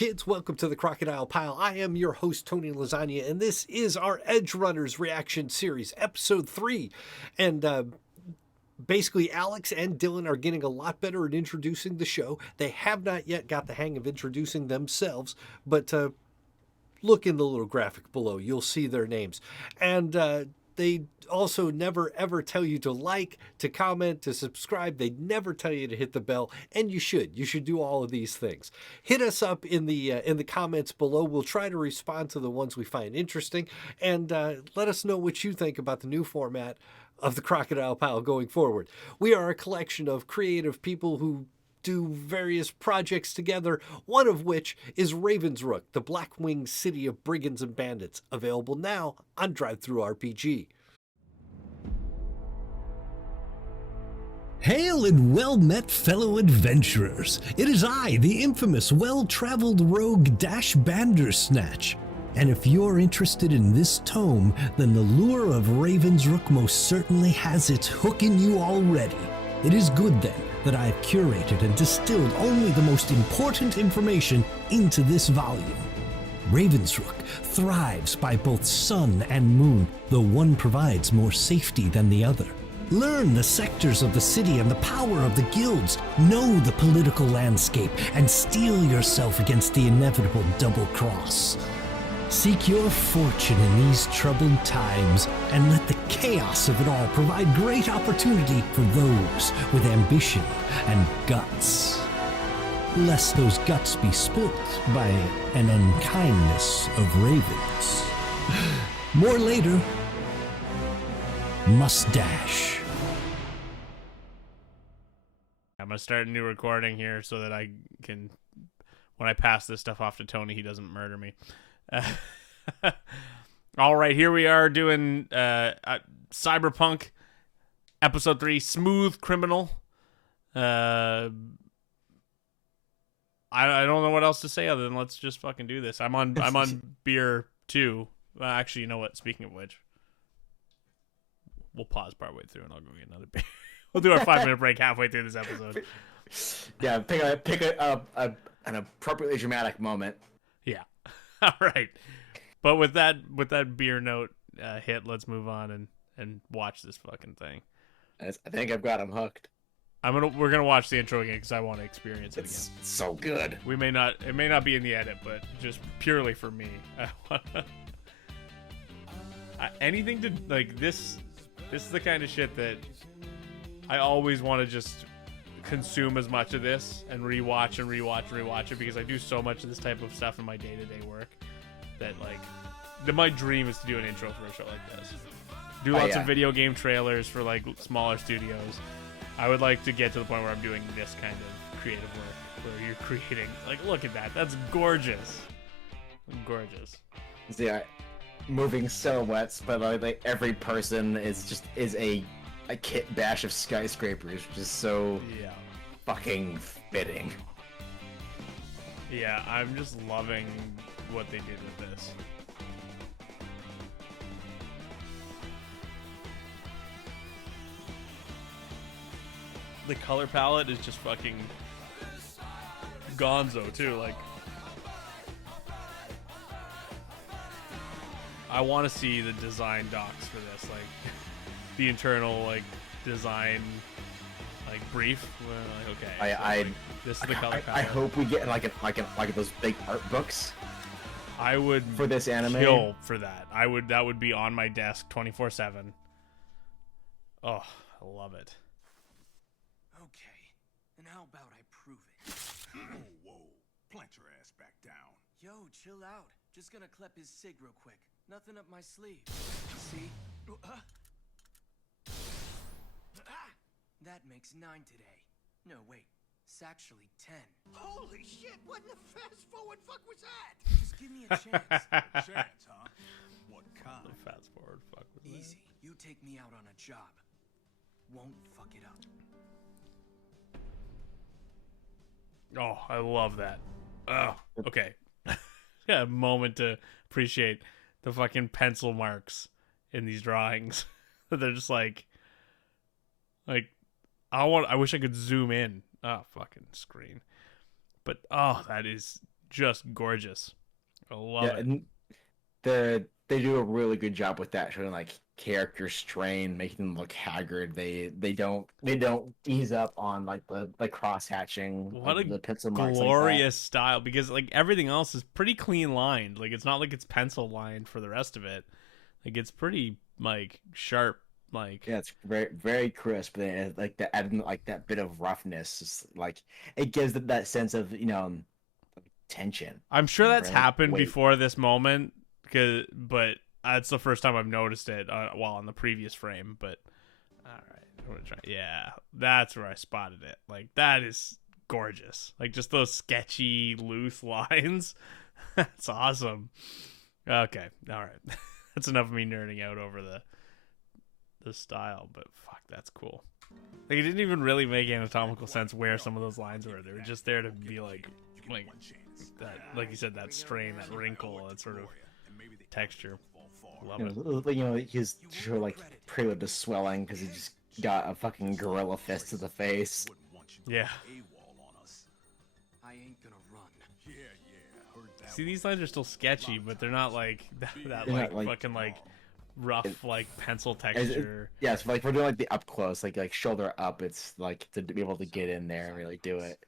kids, welcome to the Crocodile Pile. I am your host, Tony Lasagna, and this is our Edgerunners reaction series, episode 3. And basically, Alex and Dylan are getting a lot better at introducing the show. They have not yet got the hang of introducing themselves, but look in the little graphic below. You'll see their names. And they also never, ever tell you to like, to comment, to subscribe. They never tell you to hit the bell, and you should. You should do all of these things. Hit us up in the comments below. We'll try to respond to the ones we find interesting, and let us know what you think about the new format of the Crocodile Pile going forward. We are a collection of creative people who do various projects together, one of which is Ravensrook, the Blackwing City of Brigands and Bandits, available now on DriveThruRPG. Hail and well-met fellow adventurers! It is I, the infamous well-traveled rogue Dash Bandersnatch. And if you're interested in this tome, then the lure of Ravensrook most certainly has its hook in you already. It is good then that I have curated and distilled only the most important information into this volume. Ravensrook thrives by both sun and moon, though one provides more safety than the other. Learn the sectors of the city and the power of the guilds. Know the political landscape and steel yourself against the inevitable double cross. Seek your fortune in these troubled times and let the chaos of it all provide great opportunity for those with ambition and guts. Lest those guts be spilt by an unkindness of ravens. More later. Mustache. I'm going to start a new recording here so that I can, when I pass this stuff off to Tony, he doesn't murder me. All right, here we are doing Cyberpunk episode 3, Smooth Criminal. I don't know what else to say other than let's just fucking do this. I'm on beer 2. Well, actually, you know what? Speaking of which, we'll pause partway through and I'll go get another beer. We'll do our 5-minute break halfway through this episode. Yeah, pick an appropriately dramatic moment. Yeah. All right. But with that beer note hit, let's move on and watch this fucking thing. I think I've got him hooked. We're gonna watch the intro again because I want to experience it It's again. so good. It may not be in the edit, but just purely for me. Anything to like this. This is the kind of shit that I always want to just consume as much of this and rewatch it because I do so much of this type of stuff in my day-to-day work that my dream is to do an intro for a show like this. Do lots of video game trailers for like smaller studios. I would like to get to the point where I'm doing this kind of creative work where you're creating look at that. That's gorgeous. Gorgeous. Yeah, moving silhouettes, but like every person is a kit bash of skyscrapers, which is so fucking fitting. Yeah, I'm just loving what they did with this. The color palette is just fucking gonzo too. I want to see the design docs for this, the internal design brief. Okay, this is the color palette. I hope we get like those big art books. I would for this anime kill for that. That would be on my desk 24/7. Oh, I love it. Okay, and how about I prove it? Whoa, plant your ass back down. Yo, chill out. Just gonna clip his cig real quick. Nothing up my sleeve. See? That makes 9 today. No, wait. It's actually 10. Holy shit, what the fast forward fuck was that? Just give me a chance. Chance, huh? What kind? Fast forward, fuck with that. Easy. You take me out on a job. Won't fuck it up. Oh, I love that. Oh, okay. A moment to appreciate the fucking pencil marks in these drawings. They're just I wish I could zoom in. Oh, fucking screen. But that is just gorgeous. I love Yeah, it. and they do a really good job with that, showing like character strain, making them look haggard. They don't ease up on like the cross hatching, What like, a the pencil marks glorious style, because like everything else is pretty clean lined. Like it's not like it's pencil lined for the rest of it. Like it's pretty like sharp. Like Yeah, it's very crisp. And like that adding like that bit of roughness, is, like it gives it that sense of tension. I'm sure that's Right? happened Wait. before this moment, but that's the first time I've noticed it while on the previous frame. But all right, I'm gonna try. Yeah, that's where I spotted it. Like that is gorgeous. Like just those sketchy loose lines. That's awesome. Okay, all right. That's enough of me nerding out over the style, but fuck, that's cool. Like it didn't even really make anatomical sense where some of those lines were. They were just there to be like that, like you said, that strain, that wrinkle, that sort of texture. Love it. He's sure like prelude to swelling because he just got a fucking gorilla fist to the face. Yeah. I ain't gonna run. See, these lines are still sketchy, but they're not like that They're like not, like, fucking like rough like pencil texture. Yeah, so like we're doing like the up close, like shoulder up. It's like to be able to get in there and really do it.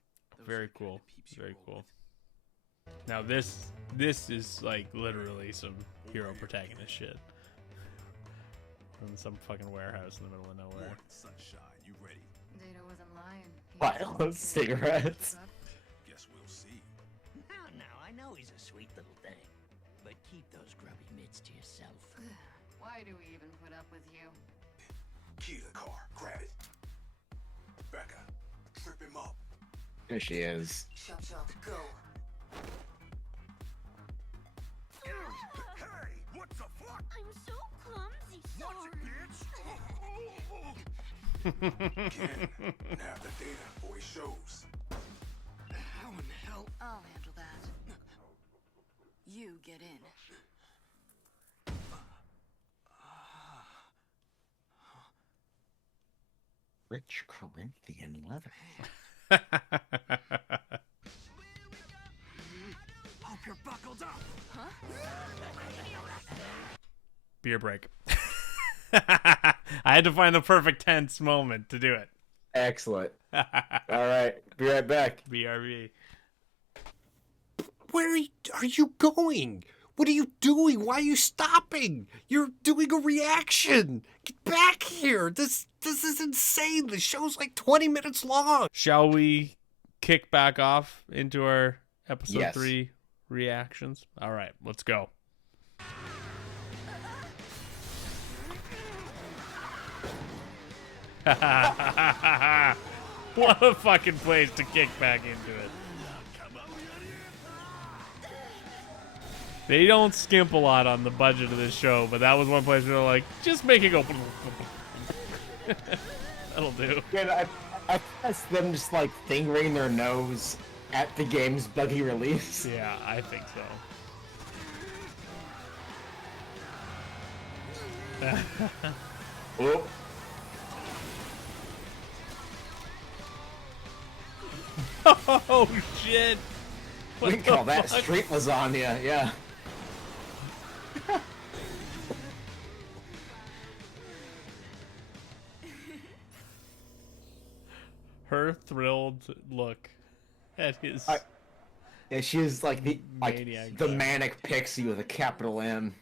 Very cool. Very cool. Now this is like literally some hero protagonist shit. In some fucking warehouse in the middle of nowhere. Data wasn't lying. Violent cigarettes. Guess we'll see. Now, I know he's a sweet little thing, but keep those grubby mitts to yourself. Why do we even put up with you? Key to the car. Grab it. Becca, trip him up. There she is. Chop chop, go. Hey, what the fuck? I'm so clumsy, Watch sorry. it, bitch. Ken, nab the data before he shows. How in the hell? I'll handle that. You get in. Rich Corinthian leather. Hope you're buckled up. Beer break. I had to find the perfect tense moment to do it. Excellent. All right, be right back. BRB. Where are you going? What are you doing? Why are you stopping? You're doing a reaction. Get back here. This is insane. The show's like 20 minutes long. Shall we kick back off into our episode Yes. 3 reactions? All right, let's go. What a fucking place to kick back into it. They don't skimp a lot on the budget of this show, but that was one place where they're like, just make it go. That'll do. Yeah, I guess them just like fingering their nose at the game's buggy release. Yeah, I think so. Oh, Oh shit! we What can call the that fuck? street lasagna. Yeah. Her thrilled look at his. Yeah, she is like the Maniac the guy. manic pixie with a capital M.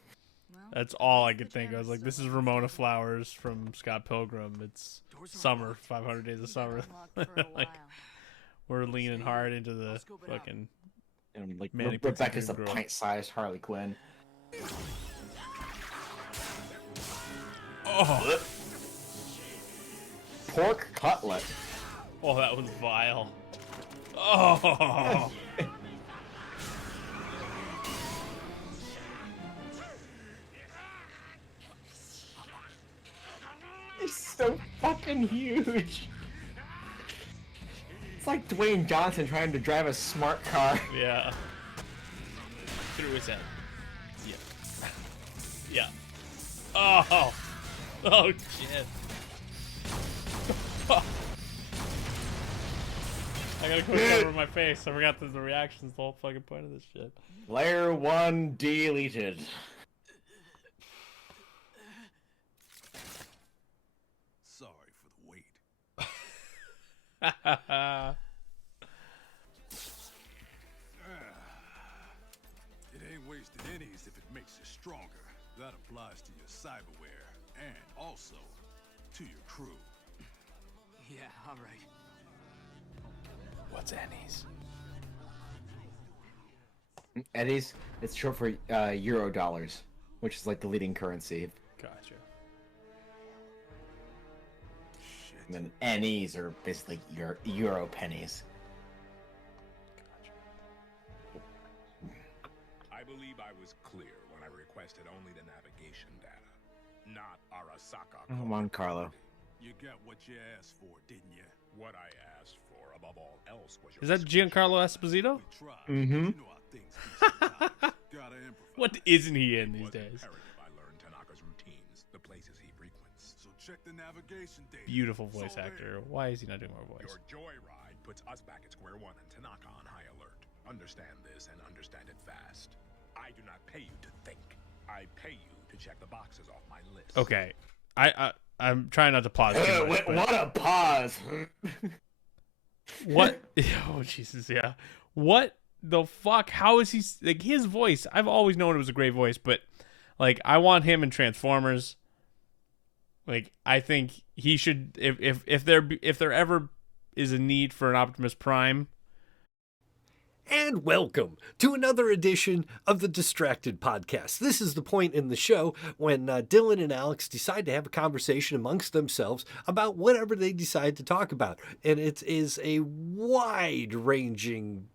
That's all I could think. I was like, this is Ramona Flowers from Scott Pilgrim. It's summer, 500 Days of Summer. Like, we're leaning hard into the fucking. And like Manic Rebecca's pixie a dream girl. pint-sized Harley Quinn. Oh, Pork cutlet. oh, that was vile. Oh, It's so fucking huge. It's like Dwayne Johnson trying to drive a smart car. yeah. Through his head. Yeah. Yeah. Oh. Oh shit. I got a quick cover of my face. I forgot there's the reactions. The whole fucking point of this shit. Layer 1 deleted. Sorry for the wait. It ain't wasted innings if it makes you stronger. That applies to your cyberware and also to your crew. Yeah, all right. What's Annie's? Eddies, it's short for Euro dollars, which is like the leading currency. Gotcha. And then Ennies are basically Euro pennies. I believe I was clear when I requested only the navigation data, not Arasaka. Come on, Carlo. You got what you asked for, didn't you? What I asked for above all else was your Is that Giancarlo Esposito? We tried. Mm-hmm. You know how things be sometimes. Gotta improvise. What isn't he in these was days? imperative I learned Tanaka's routines, the places he frequents. So check the navigation data. Beautiful It's voice all actor. Why is he not doing more voice? Your joyride puts us back at square one and Tanaka on high alert. Understand this and understand it fast. I do not pay you to think. I pay you to check the boxes off my list. Okay, I'm trying not to pause too much. but What a pause! what? Oh Jesus, yeah. What the fuck? How is he like his voice? I've always known it was a great voice, but like I want him in Transformers. Like I think he should if there ever is a need for an Optimus Prime. And welcome to another edition of the Distracted Podcast. This is the point in the show when Dylan and Alex decide to have a conversation amongst themselves about whatever they decide to talk about. And it is a wide-ranging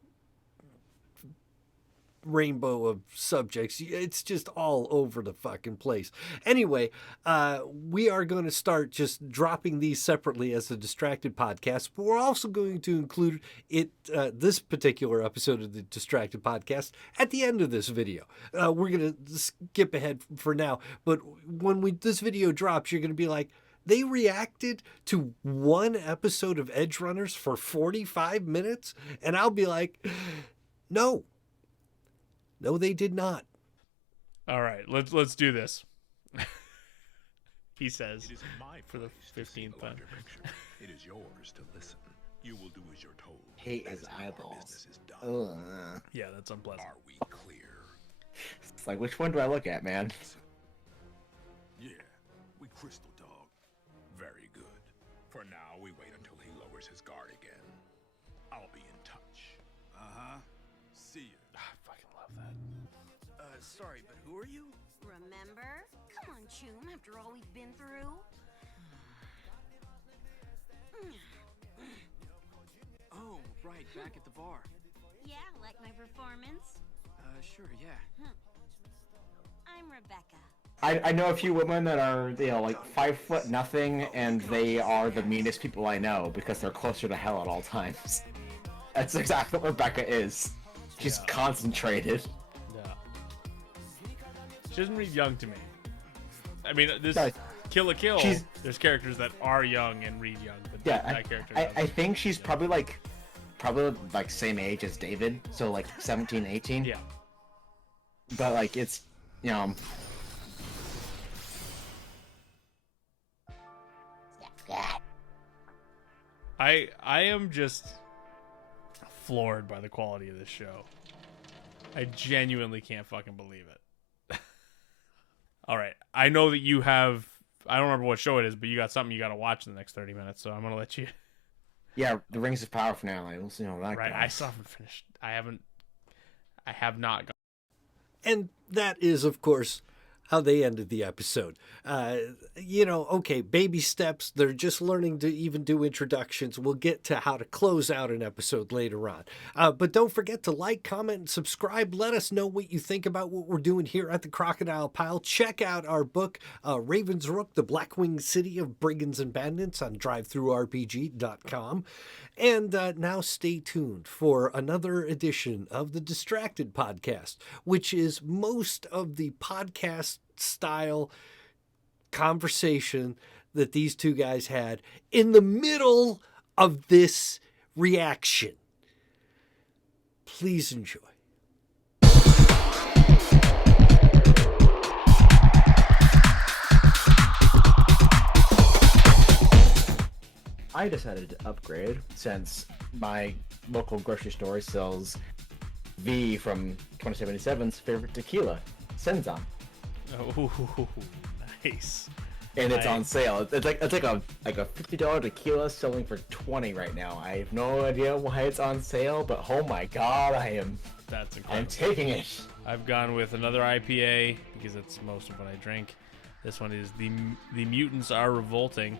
rainbow of subjects. It's just all over the fucking place. Anyway, we are going to start just dropping these separately as a Distracted Podcast, but we're also going to include it, this particular episode of the Distracted Podcast at the end of this video. We're going to skip ahead for now, but when this video drops, you're going to be like, they reacted to one episode of Edgerunners for 45 minutes? And I'll be like, no. No, they did not. All right, let's do this. He says It is my for the place to see 15th the time. larger picture. It is yours to listen. You will do as you're told. Hate That his is how our eyeballs. business is done. Ugh. Yeah, that's unpleasant. Are we clear? It's like, which one do I look at, man? Yeah, we crystal dog. Very good. For now, we wait until he lowers his guard again. I'll be in touch. Uh-huh. See ya. I fucking love that. Sorry, but who are you? Remember? Come on, Choom, after all we've been through. Oh, right, back at the bar. Yeah, like my performance? Sure, yeah. I'm Rebecca. I know a few women that are, like 5'0" and they are the meanest people I know because they're closer to hell at all times. That's exactly what Rebecca is. She's concentrated. Yeah. She doesn't read young to me. I mean, this No, Kill la Kill, she's- there's characters that are young and read young, but Yeah, that character I doesn't. think she's probably like same age as David, so like 17, 18. Yeah. But like it's, you know, I am just floored by the quality of this show. I genuinely can't fucking believe it. All right. I know that you have, I don't remember what show it is, but you got something you got to watch in the next 30 minutes, so I'm going to let you. yeah, the Rings of Power finale. We'll see how that Right. goes. I still haven't finished. I have not got. And that is, of course, how they ended the episode. Okay, baby steps. They're just learning to even do introductions. We'll get to how to close out an episode later on. But don't forget to like, comment, and subscribe. Let us know what you think about what we're doing here at the Crocodile Pile. Check out our book, Raven's Rook, The Blackwing City of Brigands and Bandits on DriveThruRPG.com. And now stay tuned for another edition of the Distracted Podcast, which is most of the podcast style conversation that these two guys had in the middle of this reaction. Please enjoy. I decided to upgrade since my local grocery store sells V from 2077's favorite tequila, Senzan. Oh, nice. And it's on sale. It's like a $50 tequila selling for $20 right now. I have no idea why it's on sale, but oh my god, That's incredible. I'm taking it. I've gone with another IPA because that's most of what I drink. This one is the Mutants Are Revolting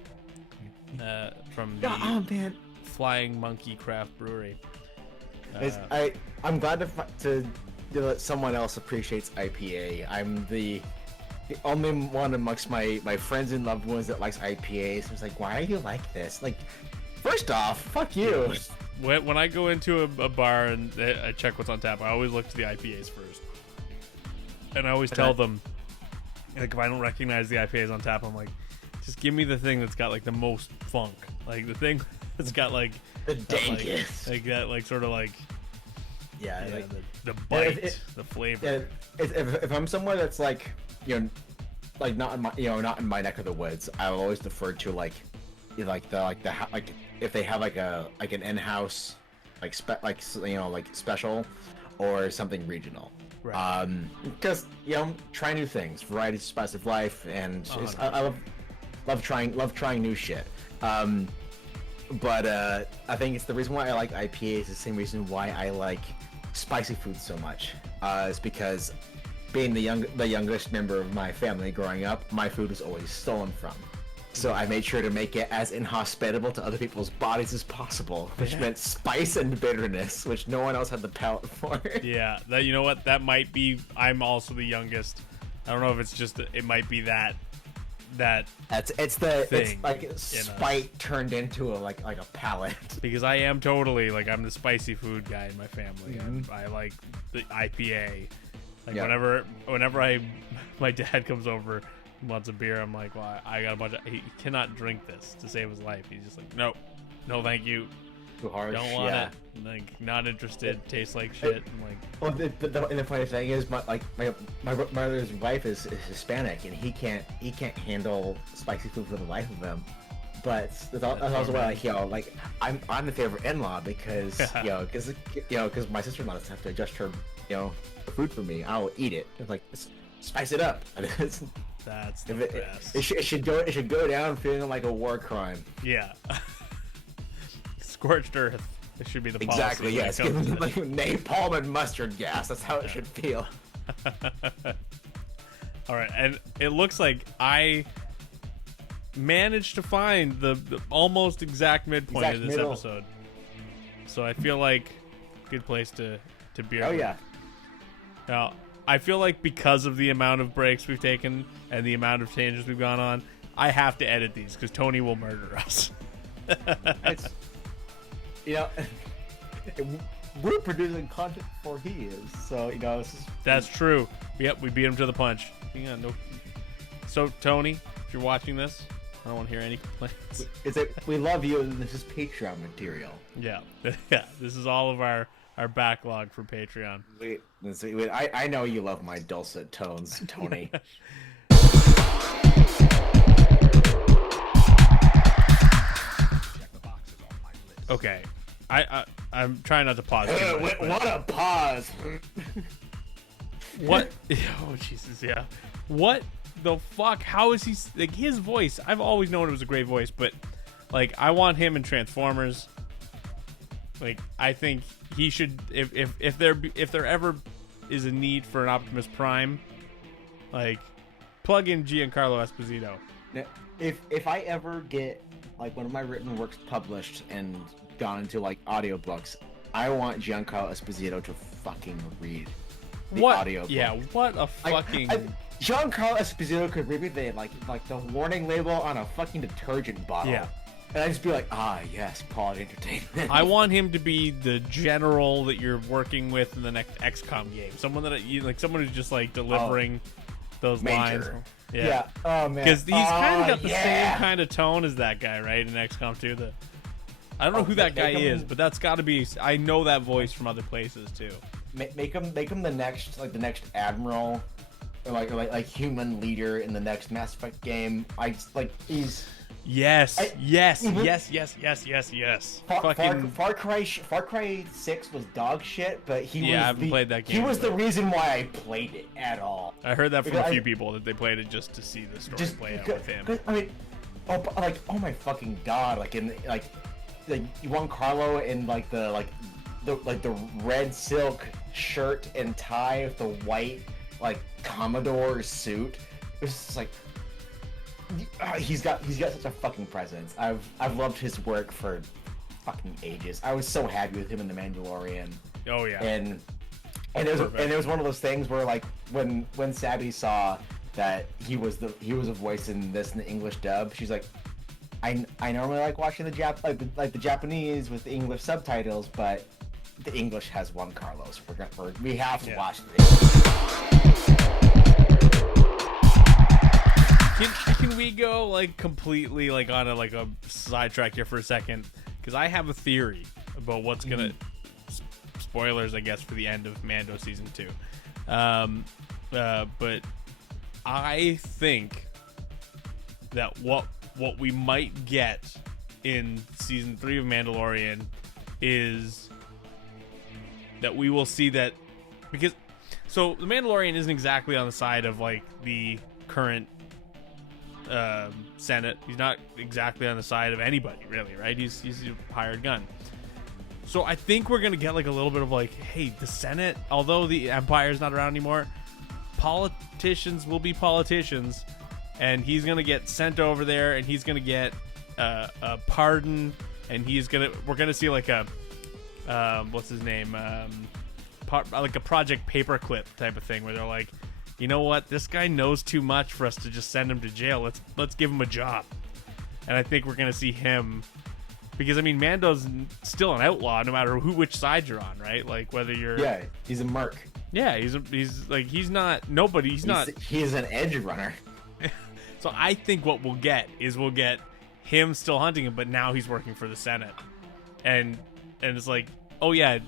from the Flying Monkey Craft Brewery. I'm glad to that someone else appreciates IPA. I'm the only one amongst my friends and loved ones that likes IPAs. I was like, why do you like this? Like, first off, fuck you. When I go into a bar and I check what's on tap, I always look to the IPAs first. And I always tell them, like, if I don't recognize the IPAs on tap, I'm like, just give me the thing that's got like the most funk, like the thing that's got like the dankest, like that, like sort of like like the bite, the flavor. If I'm somewhere that's like like not in my neck of the woods, I'll always defer to like if they have like an in-house like special or something regional. Right. Because try new things, variety, spice of life, and I love trying new shit. But I think it's the reason why I like IPA is the same reason why I like spicy food so much. It's because being the youngest member of my family growing up, my food was always stolen from. So I made sure to make it as inhospitable to other people's bodies as possible, which meant spice and bitterness, which no one else had the palate for. Yeah, you know what? That might be. I'm also the youngest. I don't know if it's just. It might be that. It's like spite turned into a palate. Because I am totally I'm the spicy food guy in my family. I like the IPA. Whenever my dad comes over and wants a beer, I'm like, well, I got a bunch of. He cannot drink this to save his life. He's just like, no, thank you. Too harsh. Don't want it. Like, not interested. Tastes like shit. I'm like. Well, the funny thing is, my brother's wife is Hispanic, and he can't handle spicy food for the life of him. But that's also why I'm the favorite in-law because because my sister-in-law doesn't have to adjust her food for me. I'll eat it. It's like spice it up. That's the best. It should go down feeling like a war crime. Yeah. Scorched earth. It should be the policy. Exactly. Yes. Give them napalm and mustard gas. That's how it should feel. All right, and it looks like I managed to find the almost exact midpoint of this episode. So I feel like good place to be. Oh yeah. Now I feel like because of the amount of breaks we've taken and the amount of tangents we've gone on, I have to edit these because Tony will murder us. It's, we're producing content before he is, so That's true. Yep, we beat him to the punch. Yeah, no. So Tony, if you're watching this, I don't want to hear any complaints. We love you, and this is Patreon material. Yeah, yeah. This is all of our backlog for Patreon. Wait, I know you love my dulcet tones, Tony. Okay, I'm trying not to pause. What a pause! What? Oh Jesus! Yeah. What the fuck? How is he his voice? I've always known it was a great voice, but I want him in Transformers. I think he should. If there ever is a need for an Optimus Prime, plug in Giancarlo Esposito. Now, if I ever get one of my written works published and gone into audiobooks, I want Giancarlo Esposito to fucking read the audiobook. Yeah, what a fucking Giancarlo Esposito could read me the the warning label on a fucking detergent bottle. Yeah. And I'd just be like, yes, quality entertainment. I want him to be the general that you're working with in the next XCOM game. Someone that someone who's just delivering those lines. Yeah. Oh man. Because he's kind of got the same kind of tone as that guy, right? In XCOM 2, I don't know who that guy make him- is, but that's got to be. I know that voice from other places too. Make him the next admiral, or like human leader in the next Mass Effect game. He's Yes, I- yes, even- yes. Fucking Far Cry 6 was dog shit, but he was I haven't played that game, He was the but- reason why I played it at all. I heard that from Because a few people that they played it just to see the story play out with him. I mean, oh my fucking god! Juan Carlo in the red silk shirt and tie with the white Commodore suit. It was just like he's got such a fucking presence. I've loved his work for fucking ages. I was so happy with him in The Mandalorian. Oh yeah. And it was one of those things where when Sabby saw that he was a voice in this in the English dub, she's like, I normally like watching the Japanese with the English subtitles, but the English has Juan Carlos. We have to watch this. Can we go completely on a sidetrack here for a second? Because I have a theory about what's gonna spoilers, I guess, for the end of Mando season 2. But I think that what we might get in season 3 of Mandalorian is that we will see that, because the Mandalorian isn't exactly on the side of the current Senate. He's not exactly on the side of anybody, really, right? He's a hired gun. So I think we're gonna get a little bit of hey, the Senate, although the Empire's not around anymore, politicians will be politicians, and he's gonna get sent over there, and he's gonna get a pardon, and we're gonna see what's his name, a Project Paperclip type of thing, where they're like, you know what, this guy knows too much for us to just send him to jail. Let's give him a job. And I think we're gonna see him, because Mando's still an outlaw no matter which side you're on, right? Whether you're He's a merc. Yeah, he's not nobody. He's not. He's an edge runner. So I think what we'll get him still hunting him, but now he's working for the Senate, and it's oh yeah,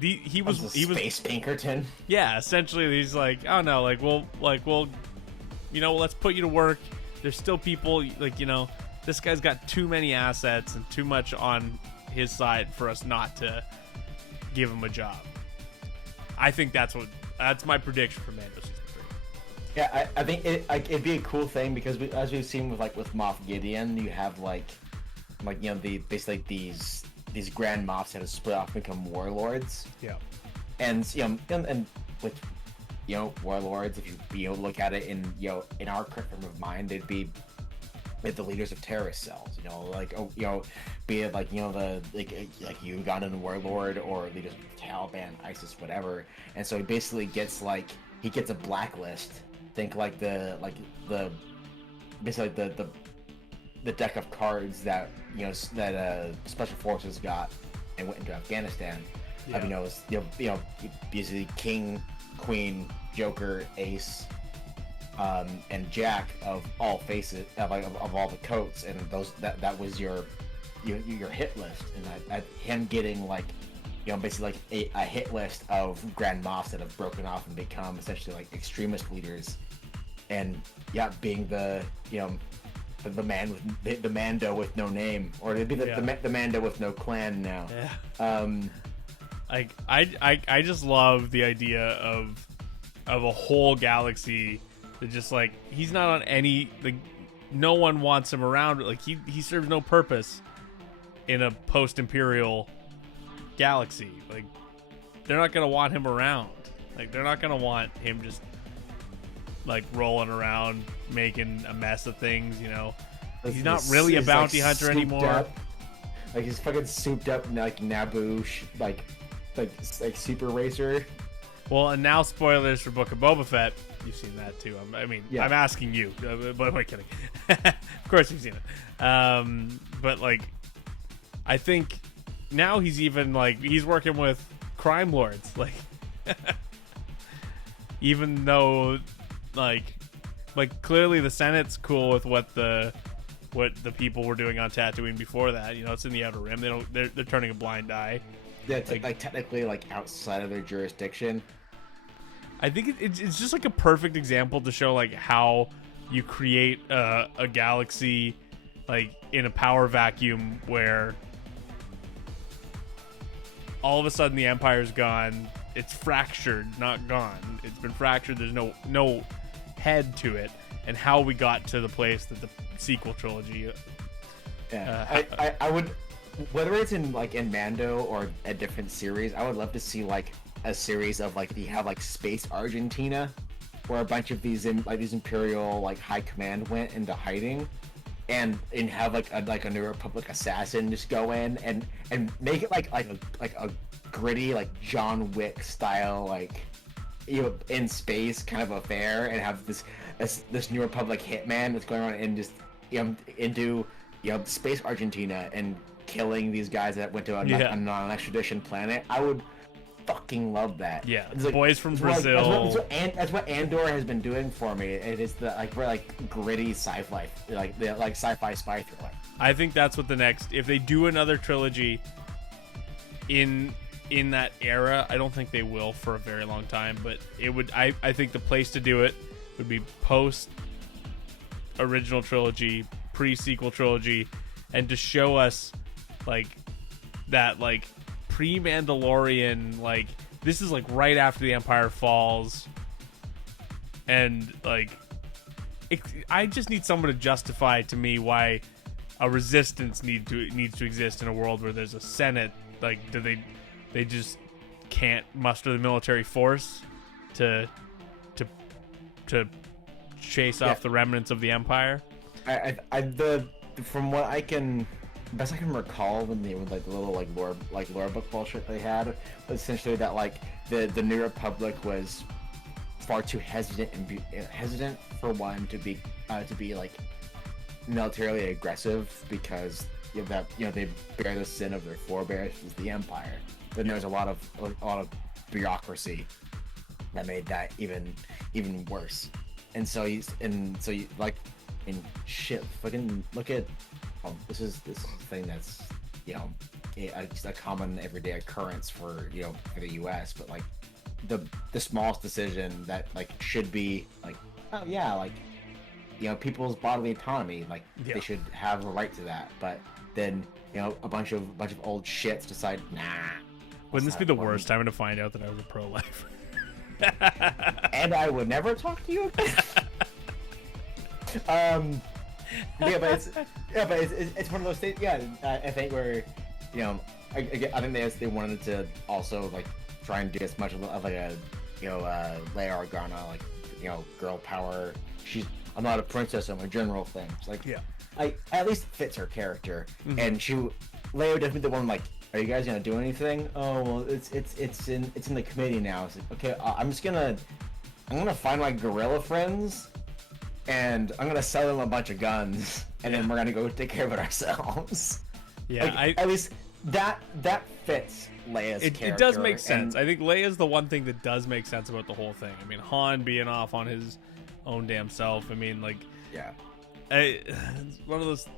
he was Space Pinkerton. Yeah, essentially he's oh no, we'll let's put you to work. There's still people this guy's got too many assets and too much on his side for us not to give him a job. I think that's my prediction for Mando season 3. Yeah, I think it'd be a cool thing, because as we've seen with Moff Gideon, you have basically these Grand Moffs that have split off and become warlords. Yeah. And and with warlords, if you look at it in our current frame of mind, they'd be the leaders of terrorist cells, be it the Ugandan warlord or leaders of the Taliban, ISIS, whatever. And so he basically gets a blacklist. Think the deck of cards that special forces got and went into Afghanistan. Yeah. Basically King, Queen, Joker, Ace, and Jack of all faces of all the coats, and that was your hit list, and that him getting basically a hit list of Grand Moffs that have broken off and become essentially extremist leaders, and being the man with the Mando with no name, or it'd be the Mando with no clan now. Yeah. I just love the idea of a whole galaxy that just he's not on any, no one wants him around. He serves no purpose in a post-imperial galaxy. They're not gonna want him around. They're not gonna want him just rolling around making a mess of things. He's not really a bounty hunter anymore. He's fucking souped up Naboo super racer. Well, and now spoilers for Book of Boba Fett. You've seen that too. I'm asking you, but I'm kidding. Of course you've seen it. But I think now he's even he's working with crime lords. Even though clearly the Senate's cool with what what the people were doing on Tatooine before that. You know, it's in the Outer Rim. They're turning a blind eye. Yeah, it's like technically like outside of their jurisdiction. I think it's just like a perfect example to show like how you create a galaxy like in a power vacuum where all of a sudden the Empire's gone. It's fractured, not gone. It's been fractured. There's no head to it, and how we got to the place that the sequel trilogy. Yeah, I would, whether it's in Mando or a different series, I would love to see like a series of like you have like Space Argentina, where a bunch of these Imperial like high command went into hiding, and have like a New Republic assassin just go in and make it like a gritty like John Wick style in space kind of affair, and have this New Republic hitman that's going around and just into Space Argentina and killing these guys that went to an extradition planet. I would fucking love that. Yeah, it's boys from Brazil. That's what Andor has been doing for me. It is the very gritty sci-fi, sci-fi spy thriller. I think that's what the next, if they do another trilogy in that era, I don't think they will for a very long time, but it would. I think the place to do it would be post original trilogy, pre-sequel trilogy, and to show us like that pre-Mandalorian, like this is like right after the Empire falls, and I just need someone to justify to me why a resistance needs to exist in a world where there's a Senate. Like, do they just can't muster the military force to chase off the remnants of the Empire? From what I can. Best I can recall when they were the little lore book bullshit they had was essentially that the New Republic was far too hesitant for one to be militarily aggressive because they bear the sin of their forebears was the Empire. Then there's a lot of bureaucracy that made that even worse. And so fucking look at. This is thing that's just a common everyday occurrence for the U.S. But the smallest decision that should be people's bodily autonomy, they should have a right to that. But then a bunch of old shits decide Wouldn't this be the worst time to find out that I was a pro-lifer? And I would never talk to you again. But it's one of those things. Yeah, I think where I think they wanted to also try and do as much of a Leia Organa girl power. I'm not a princess, I'm a general thing. It's I at least fits her character, and Leia definitely the one are you guys gonna do anything? Oh well, it's in the committee now. It's okay, I'm gonna find my guerrilla friends. And I'm gonna sell them a bunch of guns, and then we're gonna go take care of it ourselves. Yeah, at least that fits Leia's character. It does make sense. I think Leia's the one thing that does make sense about the whole thing. I mean, Han being off on his own damn self. I mean, it's one of those.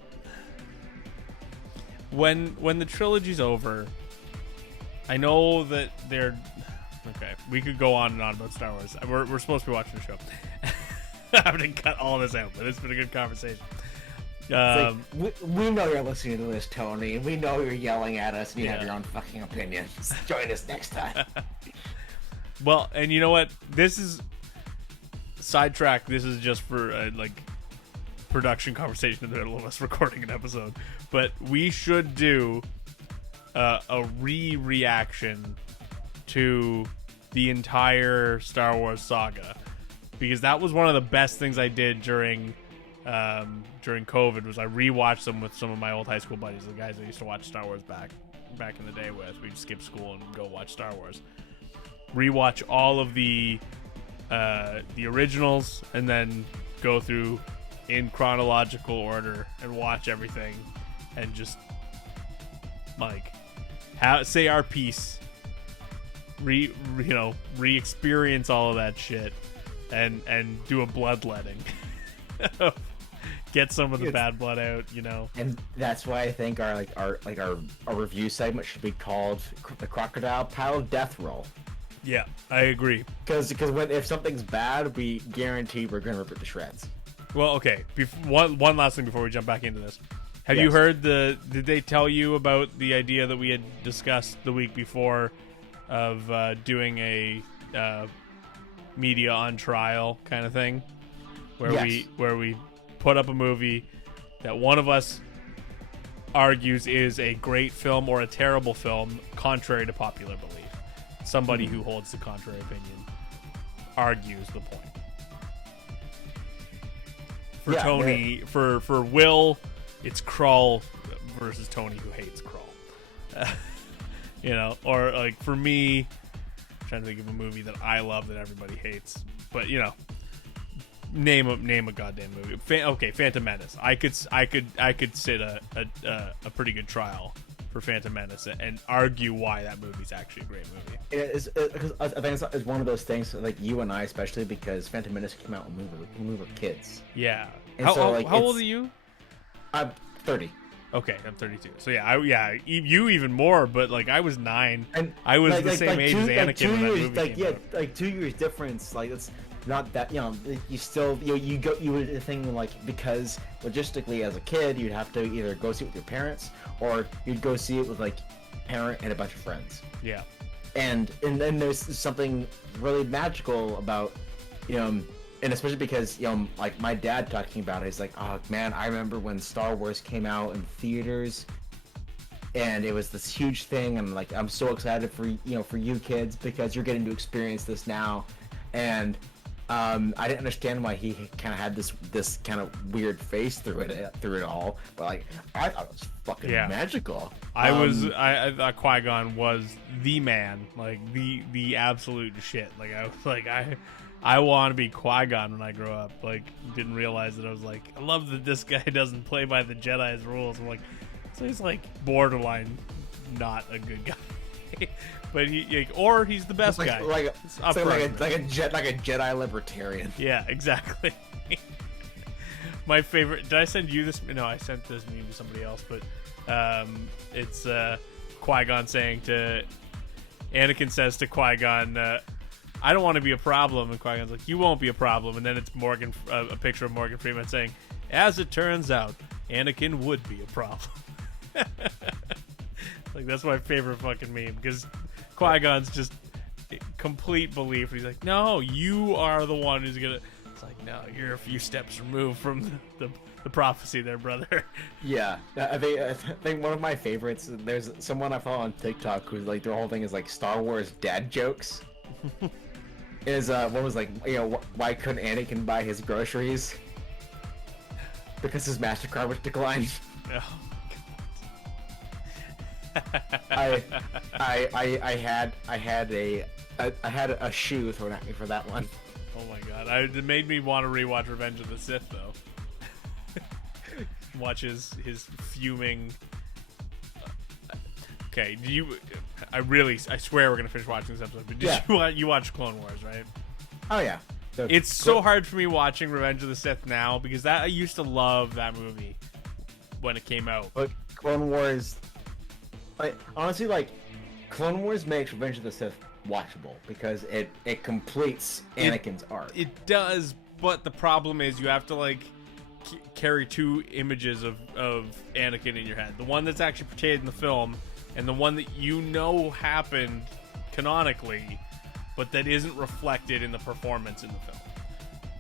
When the trilogy's over, I know that they're okay. We could go on and on about Star Wars. We're supposed to be watching the show. I'm gonna cut all this out, but it's been a good conversation. We know you're listening to this, Tony. We know you're yelling at us, and you have your own fucking opinions. Join us next time. Well, and you know what? This is sidetrack. This is just for production conversation in the middle of us recording an episode. But we should do a reaction to the entire Star Wars saga. Because that was one of the best things I did during COVID was I rewatched them with some of my old high school buddies, the guys I used to watch Star Wars back in the day with. We'd skip school and go watch Star Wars. Rewatch all of the originals and then go through in chronological order and watch everything and just say our piece, re-experience all of that shit. And do a bloodletting. get some of the bad blood out, you know. And that's why I think our review segment should be called the Crocodile Pile Death Roll. Yeah, I agree. Because if something's bad, we guarantee we're gonna rip it to shreds. Well, okay. One last thing before we jump back into this. Have you heard did they tell you about the idea that we had discussed the week before of doing a media on trial kind of thing, where we put up a movie that one of us argues is a great film or a terrible film, contrary to popular belief. Somebody who holds the contrary opinion argues the point. For Tony, for Will, it's Krull versus Tony, who hates Krull. You know, or like for me, I'm trying to think of a movie that I love that everybody hates. But you know, name a goddamn movie. Phantom Menace. I could sit a pretty good trial for Phantom Menace and argue why that movie's actually a great movie. I think it's one of those things, like you and I especially, because Phantom Menace came out when we were kids. Yeah. And How old are you? I'm 30. Okay, I'm 32. So you even more, but like I was 9. And I was the same age as Anakin when that movie came out. Like 2 years difference. Like it's not that, you know, you still you would think, like, because logistically as a kid you'd have to either go see it with your parents or you'd go see it with like a parent and a bunch of friends. Yeah. And then there's something really magical about, you know, and especially because, you know, like my dad talking about it, he's like, oh man, I remember when Star Wars came out in theaters and it was this huge thing, and like I'm so excited for you kids because you're getting to experience this now. And I didn't understand why he kind of had this kind of weird face through it all, but like I thought it was fucking magical. I thought Qui-Gon was the man, like the absolute shit. Like I was like I want to be Qui-Gon when I grow up. Like, didn't realize that I was like, I love that this guy doesn't play by the Jedi's rules. I'm like, so he's like borderline not a good guy. But or he's the best guy. Like a Jedi libertarian. Yeah, exactly. My favorite. Did I send you this? No, I sent this meme to somebody else. But it's Qui-Gon saying to Anakin says to Qui-Gon, "I don't want to be a problem," and Qui-Gon's like, "You won't be a problem." And then it's a picture of Morgan Freeman saying, "As it turns out, Anakin would be a problem." Like, that's my favorite fucking meme, because Qui-Gon's just complete belief. He's like, no, you are the one who's gonna. It's like, no, you're a few steps removed from the prophecy there, brother. Yeah, I think one of my favorites, there's someone I follow on TikTok who's like, their whole thing is like Star Wars dad jokes. Is one was like, you know, why couldn't Anakin buy his groceries? Because his MasterCard was declined. Oh. I had a shoe thrown at me for that one. Oh my god! It made me want to rewatch Revenge of the Sith though. Watch his fuming. Okay, I swear we're gonna finish watching this episode. But you watch Clone Wars, right? Oh yeah. It's so hard for me watching Revenge of the Sith now, because I used to love that movie when it came out. But Clone Wars, honestly, like, Clone Wars makes Revenge of the Sith watchable because it completes Anakin's arc. It does, but the problem is you have to like carry two images of Anakin in your head: the one that's actually portrayed in the film, and the one that you know happened canonically, but that isn't reflected in the performance in the film.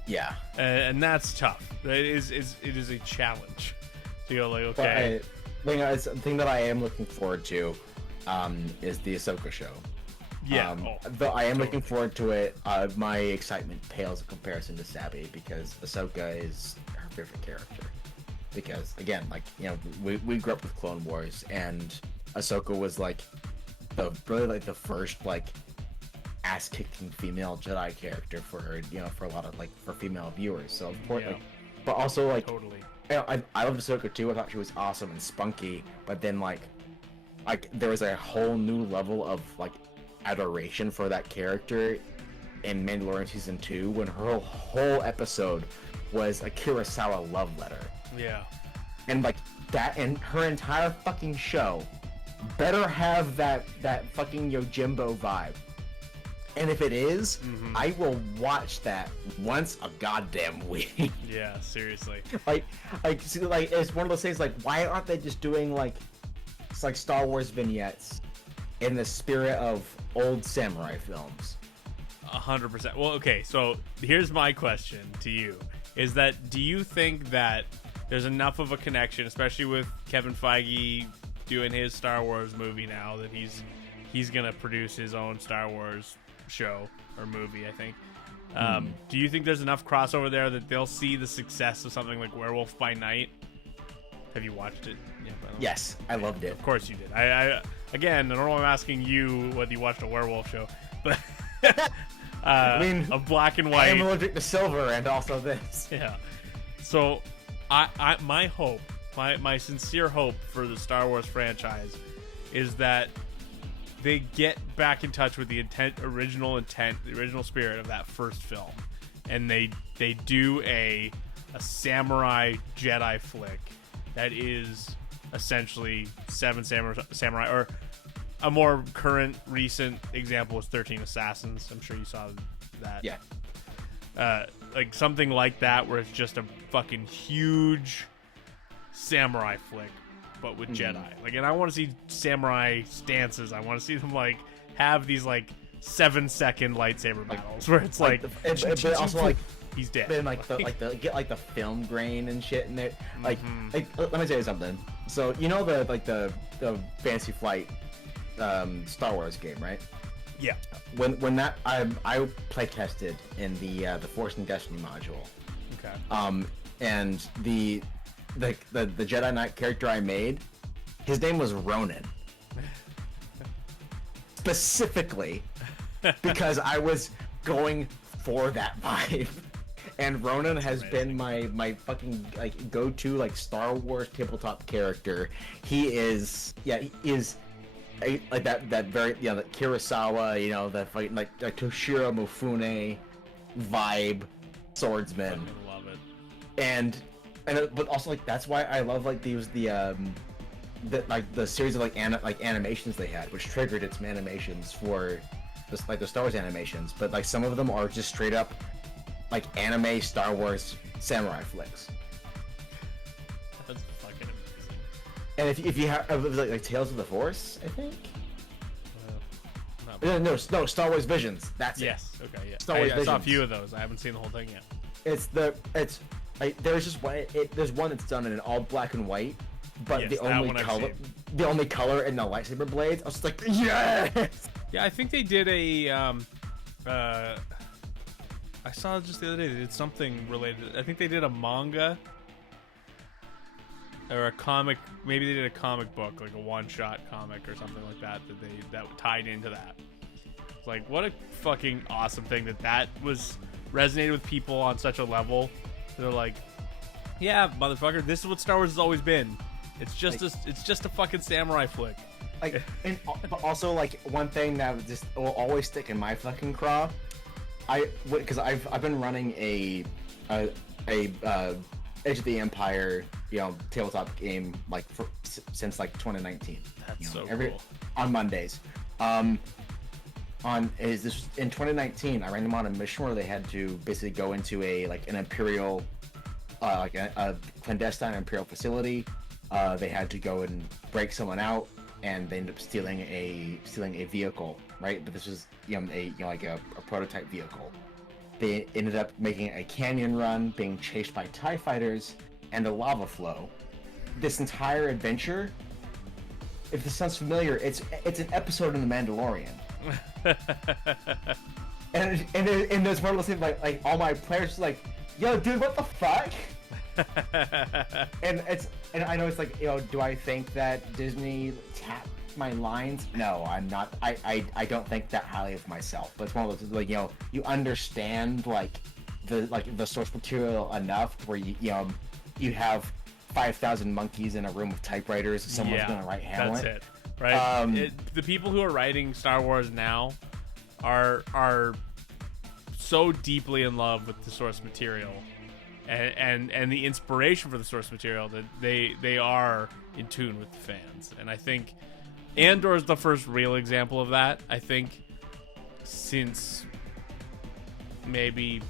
Yeah, and that's tough. It is a challenge to go like, okay. The thing that I am looking forward to is the Ahsoka show. Yeah, though I am looking forward to it. My excitement pales in comparison to Sabby, because Ahsoka is her favorite character. Because again, like, you know, we grew up with Clone Wars, and Ahsoka was like the first like ass-kicking female Jedi character for, you know, for a lot of like for female viewers. So of course, but also like totally. You know, I loved Ahsoka too. I thought she was awesome and spunky, but then like there was a whole new level of like adoration for that character in Mandalorian season 2 when her whole episode was a Kurosawa love letter. Yeah. And like that, and her entire fucking show better have that fucking Yojimbo vibe. And if it is, I will watch that once a goddamn week. Yeah, seriously. like it's one of those things. Like, why aren't they just doing like Star Wars vignettes in the spirit of old samurai films? 100%. Well, okay, so here's my question to you: is that do you think that there's enough of a connection, especially with Kevin Feige doing his Star Wars movie now, that he's gonna produce his own Star Wars show or movie, I think. Do you think there's enough crossover there that they'll see the success of something like Werewolf by Night? Have you watched it? Yeah, Yes, I loved it. Of course you did. I again, I don't know why I'm asking you whether you watched a werewolf show, but I mean, a black and white. I am allergic to silver and also this. Yeah. So, my hope, my sincere hope for the Star Wars franchise is that they get back in touch with the original spirit of that first film, and they do a samurai Jedi flick that is essentially Seven Samurai, or a more current recent example is 13 Assassins. I'm sure you saw that. Yeah. Like something like that, where it's just a fucking huge samurai flick, but with Jedi. Like, and I want to see samurai stances. I want to see them like have these like 7-second lightsaber battles where it's like, but also like he's dead. Then get like the film grain and shit in there. Like let me tell you something. So you know the Fantasy Flight Star Wars game, right? Yeah. When that I play tested in the Force and Destiny module. Okay. And the Jedi Knight character I made, his name was Ronan. Specifically because I was going for that vibe. And Ronan has been my fucking like go-to like Star Wars tabletop character. He is like that very the Kurosawa, the fight like Toshiro Mifune vibe swordsman. I love it. And but also like that's why I love like the series of like animations they had, which triggered its animations for the Star Wars animations. But like some of them are just straight up like anime Star Wars samurai flicks. That's fucking amazing. And if you have like Tales of the Force, I think. No, Star Wars Visions. That's yes. Okay. Yeah. Star Wars I saw a Visions. few of those. I haven't seen the whole thing yet. There's just one. There's one that's done in an all black and white, but Yes, the that only one I've color, seen. the only color in the lightsaber blades. I was just like, yes. Yeah, I think they did a. I saw just the other day they did something related. I think they did a manga or a comic. Maybe they did a comic book, like a one-shot comic or something like that. That tied into that. It's like, what a fucking awesome thing that was resonated with people on such a level. They're like, yeah, motherfucker, this is what Star Wars has always been. It's just a fucking samurai flick. Like, but also like one thing that will always stick in my fucking craw. Because I've been running a Edge of the Empire tabletop game like since like 2019. That's so cool. On Mondays. This was in 2019. I ran them on a mission where they had to basically go into an imperial, like a clandestine imperial facility. They had to go and break someone out, and they ended up stealing a vehicle, right? But this was a prototype vehicle. They ended up making a canyon run, being chased by TIE fighters, and a lava flow. This entire adventure, if this sounds familiar, it's an episode in The Mandalorian. and there's one of those things like all my players are like, yo, dude, what the fuck? and I know it's like, do I think that Disney tapped my lines? No, I'm not. I don't think that highly of myself. But it's one of those like, you understand the source material enough where you have 5,000 monkeys in a room with typewriters. Someone's gonna write Hamlet. That's it, right? The people who are writing Star Wars now are so deeply in love with the source material and the inspiration for the source material, that they are in tune with the fans. And I think Andor is the first real example of that. I think since maybe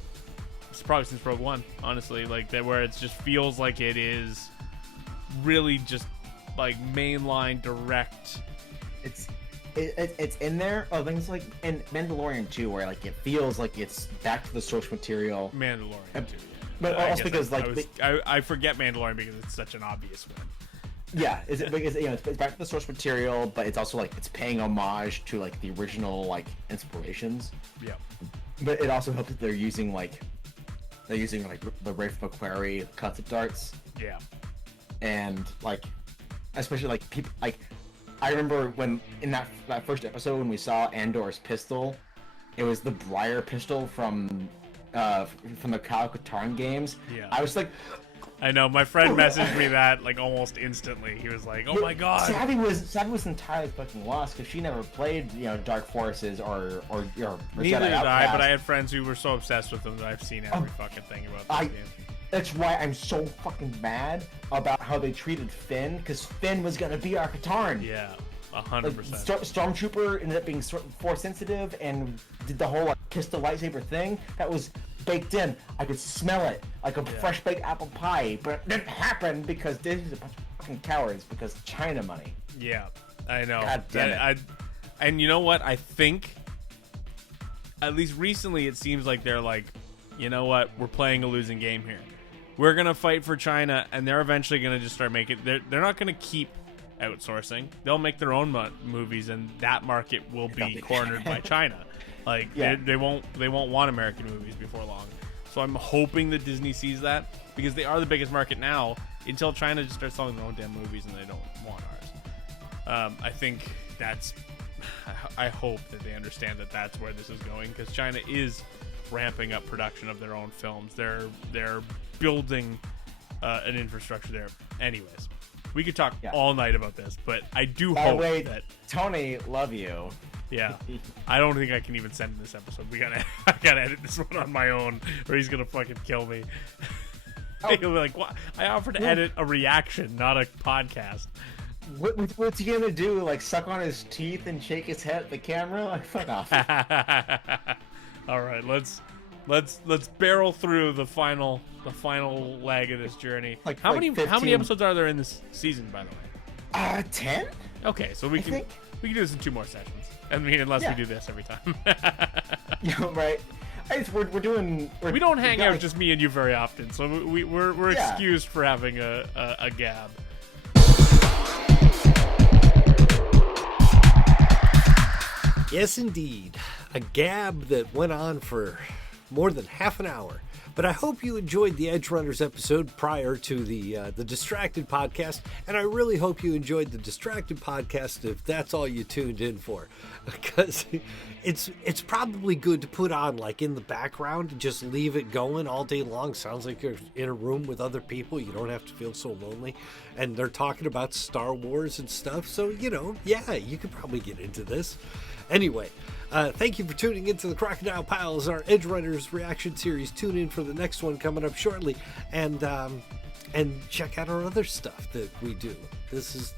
it's probably since Rogue One, honestly, like that, where it just feels like it is really just like mainline direct. It's in there. Oh, things like in Mandalorian too, where like it feels like it's back to the source material. Mandalorian too, yeah. But also because I forget Mandalorian because it's such an obvious one. Yeah, is it because it's back to the source material, but it's also like it's paying homage to like the original like inspirations. Yeah. But it also helps that they're using the Rafe McQuarrie concept arts. Yeah. And like, especially like people like, I remember when in that first episode when we saw Andor's pistol, it was the Briar pistol from the Kyle Katarn games. Yeah. I was like, I know, my friend messaged me that like almost instantly. He was like, "Oh my god!" Savvy was entirely fucking lost because she never played Dark Forces or Neither Jedi did I, Outcast. but I had friends who were so obsessed with them that I've seen every fucking thing about this game. That's why I'm so fucking mad about how they treated Finn, because Finn was gonna be our Katarn. Yeah, 100%. Stormtrooper ended up being force sensitive and did the whole like, kiss the lightsaber thing. That was baked in. I could smell it like a fresh baked apple pie, but it didn't happen because this is a bunch of fucking cowards because China money. Yeah, I know. God damn it. And you know what? I think, at least recently, it seems like they're like, you know what? We're playing a losing game here. We're gonna fight for China, and they're eventually gonna just start making. They're not gonna keep outsourcing. They'll make their own movies, and that market will be cornered by China. Like they won't want American movies before long. So I'm hoping that Disney sees that, because they are the biggest market now. Until China just starts selling their own damn movies and they don't want ours. I think that's. I hope that they understand that that's where this is going, because China is ramping up production of their own films. They're building an infrastructure there. Anyways, we could talk all night about this, but I do hope that Tony, love you. Yeah, I don't think I can even send in this episode. I gotta edit this one on my own, or he's gonna fucking kill me. He'll be like, "What? I offered to edit a reaction, not a podcast." What's he gonna do? Like suck on his teeth and shake his head at the camera? Like fuck off. All right, let's barrel through the final leg of this journey. How many episodes are there in this season, by the way? 10. Okay, so we can do this in 2 more sessions. I mean, unless we do this every time. Yeah, right. We don't hang out, just me and you, very often, so we're excused for having a gab. Yes, indeed. A gab that went on for more than half an hour. But I hope you enjoyed the Edgerunners episode prior to the Distracted podcast, and I really hope you enjoyed the Distracted podcast if that's all you tuned in for, because it's probably good to put on like in the background and just leave it going all day long. Sounds like you're in a room with other people. You don't have to feel so lonely, and they're talking about Star Wars and stuff. So you could probably get into this. Anyway, thank you for tuning into the Crocodile Piles, our Edgerunners reaction series. Tune in for the next one coming up shortly, and check out our other stuff that we do. This is,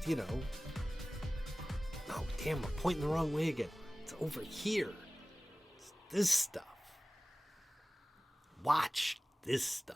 oh damn, I'm pointing the wrong way again. It's over here. It's this stuff. Watch this stuff.